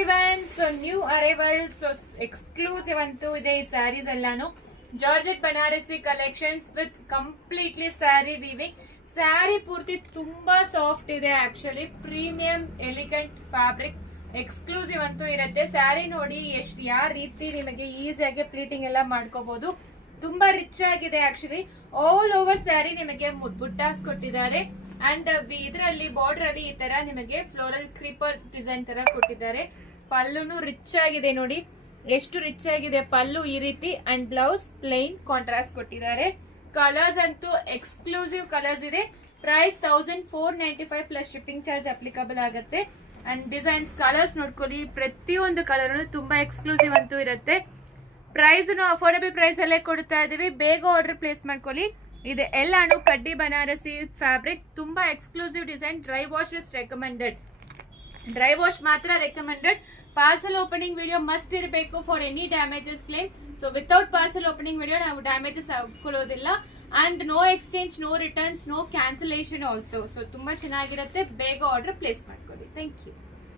Everyone, so new arrival, so exclusive ಅಂತೂ ಇದೆ ಈ ಸ್ಯಾರೀಸ್ ಎಲ್ಲಾನು. Georgette Banarasi collections with completely sari weaving. Sari ಪೂರ್ತಿ ತುಂಬಾ ಸಾಫ್ಟ್ ಇದೆ, actually premium elegant fabric. Exclusive ಅಂತೂ ಇರುತ್ತೆ. ಸ್ಯಾರಿ ನೋಡಿ ಎಷ್ಟು ಯಾವ ರೀತಿ ನಿಮಗೆ ಈಸಿಯಾಗಿ ಪ್ಲೀಟಿಂಗ್ ಎಲ್ಲ ಮಾಡ್ಕೋಬಹುದು. ತುಂಬಾ ರಿಚ್ ಆಗಿದೆ ಆಕ್ಚುಲಿ. ಆಲ್ ಓವರ್ ಸ್ಯಾರಿ ನಿಮಗೆ ಬುಟ್ಟಾಸ್ ಕೊಟ್ಟಿದ್ದಾರೆ. ಅಂಡ್ ಇದರಲ್ಲಿ ಬಾರ್ಡರ್ ಅಲ್ಲಿ ಈ ತರ ನಿಮಗೆ ಫ್ಲೋರಲ್ ಕ್ರೀಪರ್ ಡಿಸೈನ್ ತರ ಕೊಟ್ಟಿದ್ದಾರೆ. ಪಲ್ಲುನು ರಿಚ್ ಆಗಿದೆ ನೋಡಿ, ಎಷ್ಟು ರಿಚ್ ಆಗಿದೆ ಪಲ್ಲು ಈ ರೀತಿ. ಅಂಡ್ ಬ್ಲೌಸ್ ಪ್ಲೇನ್ ಕಾಂಟ್ರಾಸ್ಟ್ ಕೊಟ್ಟಿದ್ದಾರೆ. ಕಲರ್ಸ್ ಅಂತೂ ಎಕ್ಸ್ಕ್ಲೂಸಿವ್ ಕಲರ್ಸ್ ಇದೆ. Price 1495 plus shipping charge applicable ಆಗುತ್ತೆ. ಅಂಡ್ ಡಿಸೈನ್ಸ್ ಕಲರ್ಸ್ ನೋಡ್ಕೊಳ್ಳಿ, ಪ್ರತಿಯೊಂದು ಕಲರ್ ತುಂಬಾ ಎಕ್ಸ್ಕ್ಲೂಸಿವ್ ಅಂತೂ ಇರುತ್ತೆ. ಪ್ರೈಸ್ ಅಫೋರ್ಡಬಲ್ ಪ್ರೈಸ್ ಅಲ್ಲೇ ಕೊಡ್ತಾ ಇದೀವಿ. ಬೇಗ ಆರ್ಡರ್ ಪ್ಲೇಸ್ ಮಾಡ್ಕೊಳ್ಳಿ. ಇದು ಎಲ್ಲಾನು ಕಡ್ಡಿ ಬನಾರಸಿ ಫ್ಯಾಬ್ರಿಕ್, ತುಂಬಾ exclusive design. Dry wash is recommended, dry wash ಮಾತ್ರ recommended. Parcel opening video must ಇರಬೇಕು for any damages claim. So without parcel opening video ನಾವು ಡ್ಯಾಮೇಜಸ್ ಕೊಡೋದಿಲ್ಲ. And no exchange, no returns, no cancellation also. So ತುಂಬಾ ಚೆನ್ನಾಗಿರುತ್ತೆ. ಬೇಗ order place ಮಾಡ್ಕೊಳ್ಳಿ. Thank you.